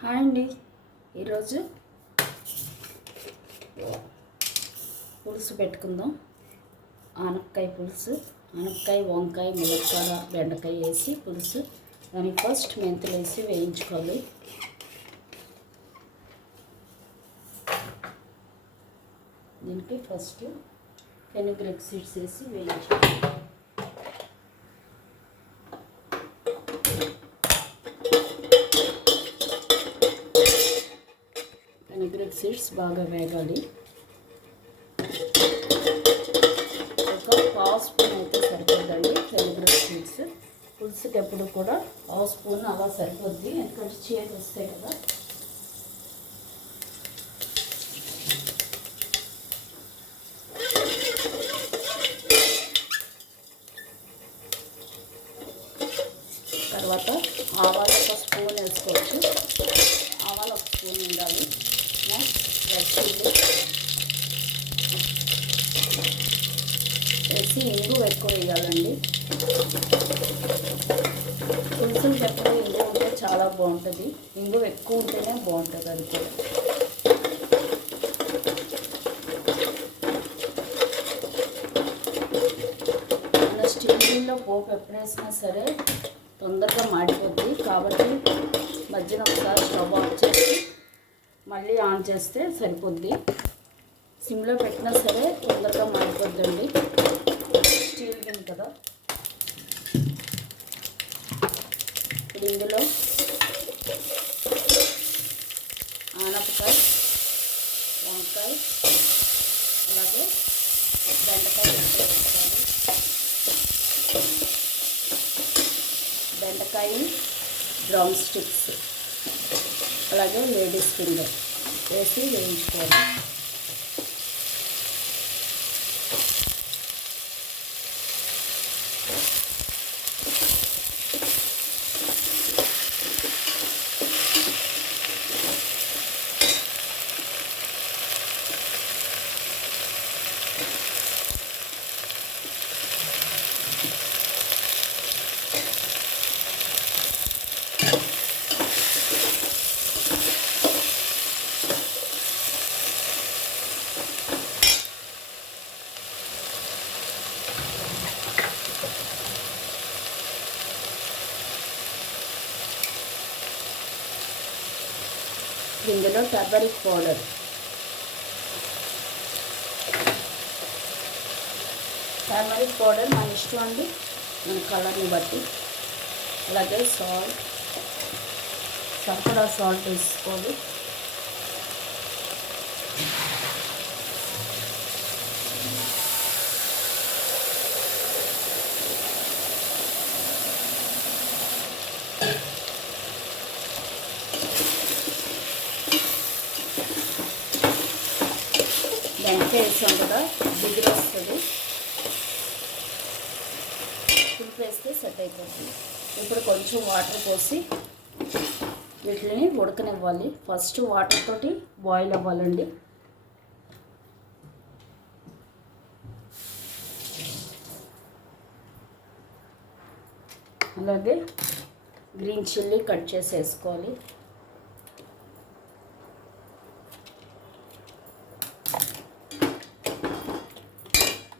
Hi అండి. ఈరోజు పులుసు పెట్టుకుందాం. ఆనపకాయ పులుసు, ఆనపకాయ, వంకాయ, ములక్కాడ, బెండకాయ వేసి పులుసు. దానికి ఫస్ట్ మెంతులు వేసి వేయించుకోవాలి. దీనికి ఫస్ట్ ఫెనుగ్రీక్ సీడ్స్ వేసి వేయించుకోవాలి. ఫెనుగ్రీక్ సీడ్స్ బాగా వేగాలి. ఒక హాఫ్ స్పూన్ అయితే సరిపోద్దండి ఫెనుగ్రీక్ సీడ్స్. పులుసుకి ఎప్పుడు కూడా హాఫ్ స్పూన్ అలా సరిపోద్ది, ఎందుకంటే చేదు వస్తాయి కదా. తర్వాత ఆవాలు ఒక స్పూన్ వేసుకోవచ్చు. ఆవాలు ఒక స్పూన్ ఉండాలి. నెక్స్ట్ రెడ్ చిల్లీ వేసి ఇంగు ఎక్కువ వేయాలండి. పులుసులు ఎప్పుడు ఇంగు ఉంటే చాలా బాగుంటుంది. ఇంగు ఎక్కువ ఉంటేనే బాగుంటుంది. అది కూడా మన స్టీల్లో పోపు ఎప్పుడు వేసినా సరే తొందరగా మాడిపోద్ది. కాబట్టి మధ్యన ఒకసారి స్టవ్ ఆఫ్ చేసి మళ్ళీ ఆన్ చేస్తే సరిపోద్ది. సిమ్లో పెట్టినా సరే తొందరగా మాడిపోద్దండి. స్టీల్ గిన్నె కదా. ఇప్పుడు ఇందులో ఆనపకాయ, వంకాయ, అలాగే బెండకాయ వేసుకోవాలి. బెండకాయ డ్రమ్ స్టిక్స్, అలాగే లేడీస్ ఫింగర్ వేసి వేయించుకోవాలి. ఇందులో టర్మరిక్ పౌడర్, మన ఇష్టం అండి, మన కలర్ని బట్టి. అలాగే సాల్ట్, సరిపడా సాల్ట్ వేసుకోవాలి. బెండకాయ వేసాం కదా, దిగులు వస్తుంది. పులుపు వేస్తే సెట్ అయిపోతుంది. ఇప్పుడు కొంచెం వాటర్ పోసి వీటిని ఉడకనివ్వాలి. ఫస్ట్ వాటర్ తోటి బాయిల్ అవ్వాలండి. అలాగే గ్రీన్ చిల్లీ కట్ చేసి వేసుకోవాలి.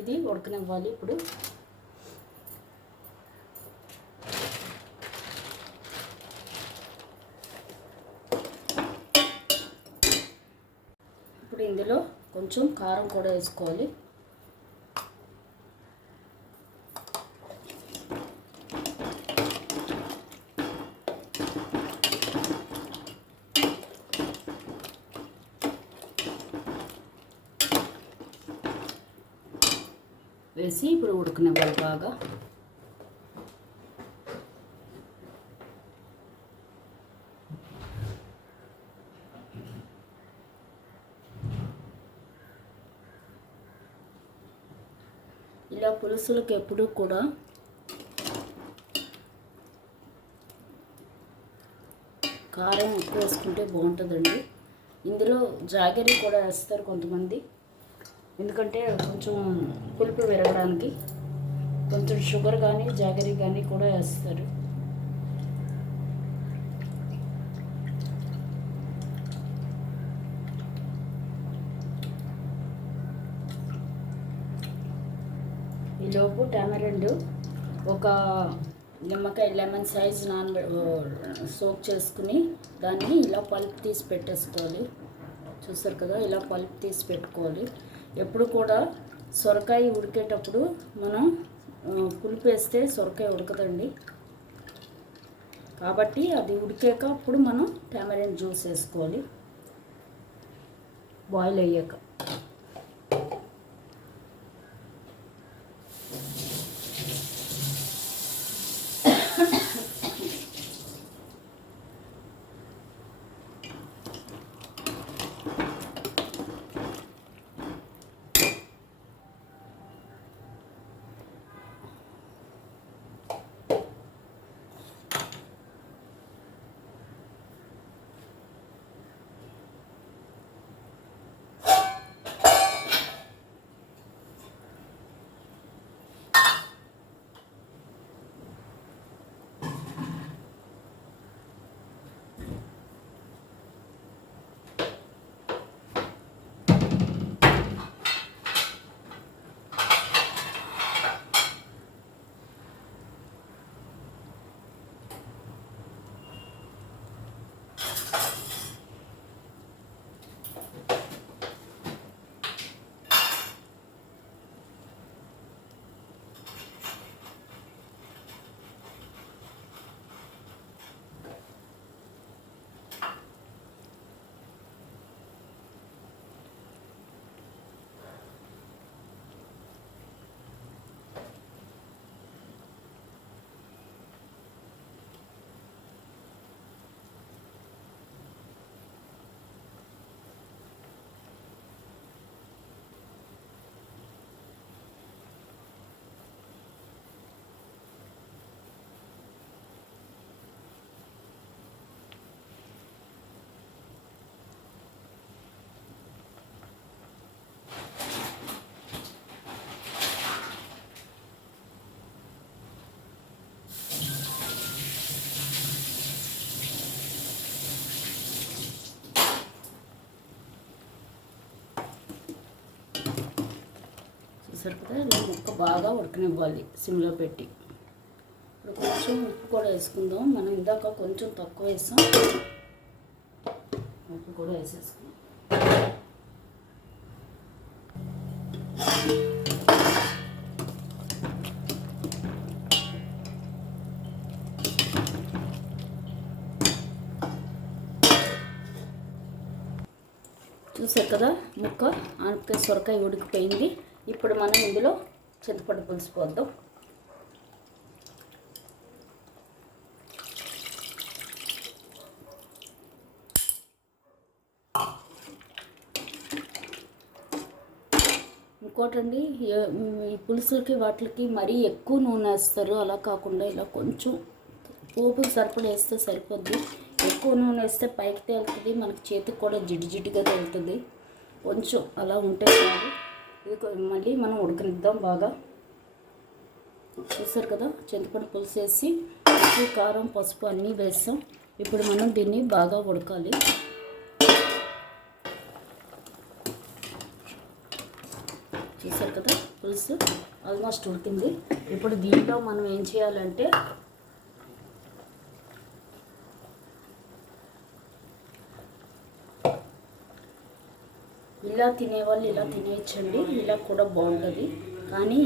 ఇది ఉడకనివ్వాలి. ఇప్పుడు ఇందులో కొంచెం కారం కూడా వేసుకోవాలి. వేసి ఇప్పుడు ఉడకనివ్వాలి బాగా. ఇలా పులుసులకు ఎప్పుడు కూడా కారం ఎక్కువ వేసుకుంటే బాగుంటుందండి. ఇందులో జాగరి కూడా వేస్తారు కొంతమంది, ఎందుకంటే కొంచెం పులుపు విరగడానికి. కొంచెం షుగర్ కానీ జాగరి కానీ కూడా వేస్తారు. ఈలోపు టామరెండు ఒక నిమ్మకాయ లెమన్ సైజ్ సోక్ చేసుకుని దాన్ని ఇలా పల్ప్ తీసి పెట్టేసుకోవాలి. చూసారు కదా, ఇలా పల్ప్ తీసి పెట్టుకోవాలి. ఎప్పుడు కూడా సొరకాయ ఉడికేటప్పుడు మనం పులుపు వేస్తే సొరకాయ ఉడకదండి. కాబట్టి అది ఉడికాక అప్పుడు మనం టామరెండ్ జ్యూస్ వేసుకోవాలి బాయిల్ అయ్యాక. సరిపోతే ఇలా ముక్క బాగా ఉడకనివ్వాలి సిమ్లో పెట్టి. ఇప్పుడు కొంచెం ఉప్పు కూడా వేసుకుందాం. మనం ఇందాక కొంచెం తక్కువ వేసాం, ఉప్పు కూడా వేసేసుకుందాం. చూసారు కదా, ముక్క ఆనపకాయ సొరకాయ ఉడికిపోయింది. ఇప్పుడు మనం ఇందులో చింతపండు పులుసు పోద్దాం. ఇంకోటండి, ఈ పులుసులకి వాటికి మరీ ఎక్కువ నూనె వేస్తారు. అలా కాకుండా ఇలా కొంచెం పోపుకి సరిపడా వేస్తే సరిపోద్ది. ఎక్కువ నూనె వేస్తే పైకి తేలుతుంది, మనకి చేతికి కూడా జిడ్డుగా తేలుతుంది. కొంచెం అలా ఉంటే చాలు. ఇది మళ్ళీ మనం ఉడకనిద్దాం బాగా. చూసారు కదా, చింతపండు పులుసు వేసి ఉప్పు కారం పసుపు అన్నీ వేస్తాం. ఇప్పుడు మనం దీన్ని బాగా ఉడకాలి. చూసారు కదా, పులుసు ఆల్మోస్ట్ ఉడికింది. ఇప్పుడు దీంట్లో మనం ఏం చేయాలంటే ఇలా తినేవాళ్ళు ఇలా తినేయచ్చండి, ఇలా కూడా బాగుంటుంది. కానీ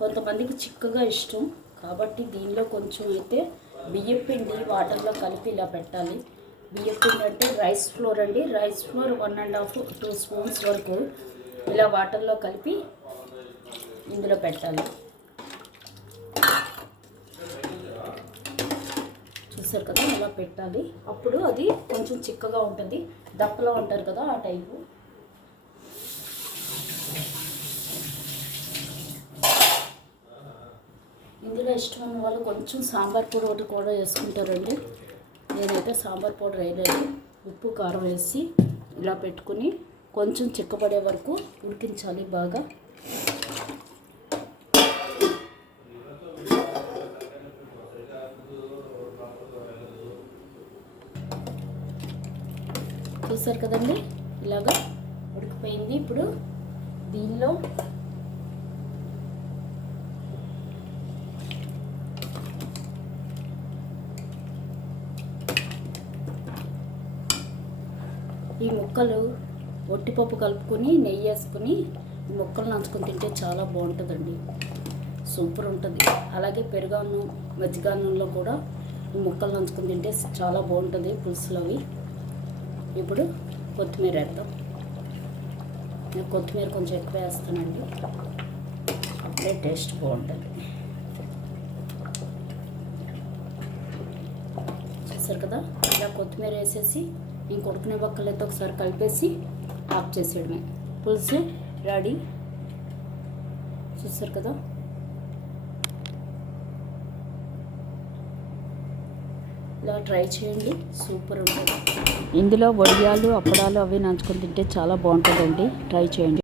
కొంతమందికి చిక్కగా ఇష్టం కాబట్టి దీనిలో కొంచెం అయితే బియ్యం పిండి వాటర్లో కలిపి ఇలా పెట్టాలి. బియ్యం పిండి అంటే రైస్ ఫ్లోర్ అండి. రైస్ ఫ్లోర్ 1.5 to 2 స్పూన్స్ వరకు ఇలా వాటర్లో కలిపి ఇందులో పెట్టాలి. చూసారు కదా, అలా పెట్టాలి. అప్పుడు అది కొంచెం చిక్కగా ఉంటుంది. దప్పలో ఉంటారు కదా, ఆ టైపు. ఇందులో ఇష్టమైన వాళ్ళు కొంచెం సాంబార్ పౌడర్ ఒకటి కూడా వేసుకుంటారండి. నేనైతే సాంబార్ పౌడర్ వేయలేదు. ఉప్పు కారం వేసి ఇలా పెట్టుకుని కొంచెం చిక్కబడే వరకు ఉడికించాలి బాగా. చూసారు కదండి, ఇలాగా ఉడికిపోయింది. ఇప్పుడు దీనిలో ఈ ముక్కలు ఒట్టిపప్పు కలుపుకొని నెయ్యి వేసుకొని ఈ ముక్కలు నంచుకొని తింటే చాలా బాగుంటుందండి, సూపర్ ఉంటుంది. అలాగే పెరుగన్నం మజ్జిగన్నంలో కూడా ఈ ముక్కలు నంచుకొని తింటే చాలా బాగుంటుంది పులుసులు అవి. ఇప్పుడు కొత్తిమీర వేద్దాం. నేను కొత్తిమీర కొంచెం ఎక్కువ వేస్తానండి, అప్పుడే టేస్ట్ బాగుంటుంది. చూసారు కదా, ఇలా కొత్తిమీర వేసేసి ఇంకొడుకునే బక్కలైతే ఒకసారి కలిపేసి ఆఫ్ చేసేయడమే. పులుసు రెడీ. చూసారు కదా, ఇలా ట్రై చేయండి, సూపర్ ఉంటుంది. ఇందులో వడియాలు అప్పడాలు అవి నంచుకొని తింటే చాలా బాగుంటుందండి, ట్రై చేయండి.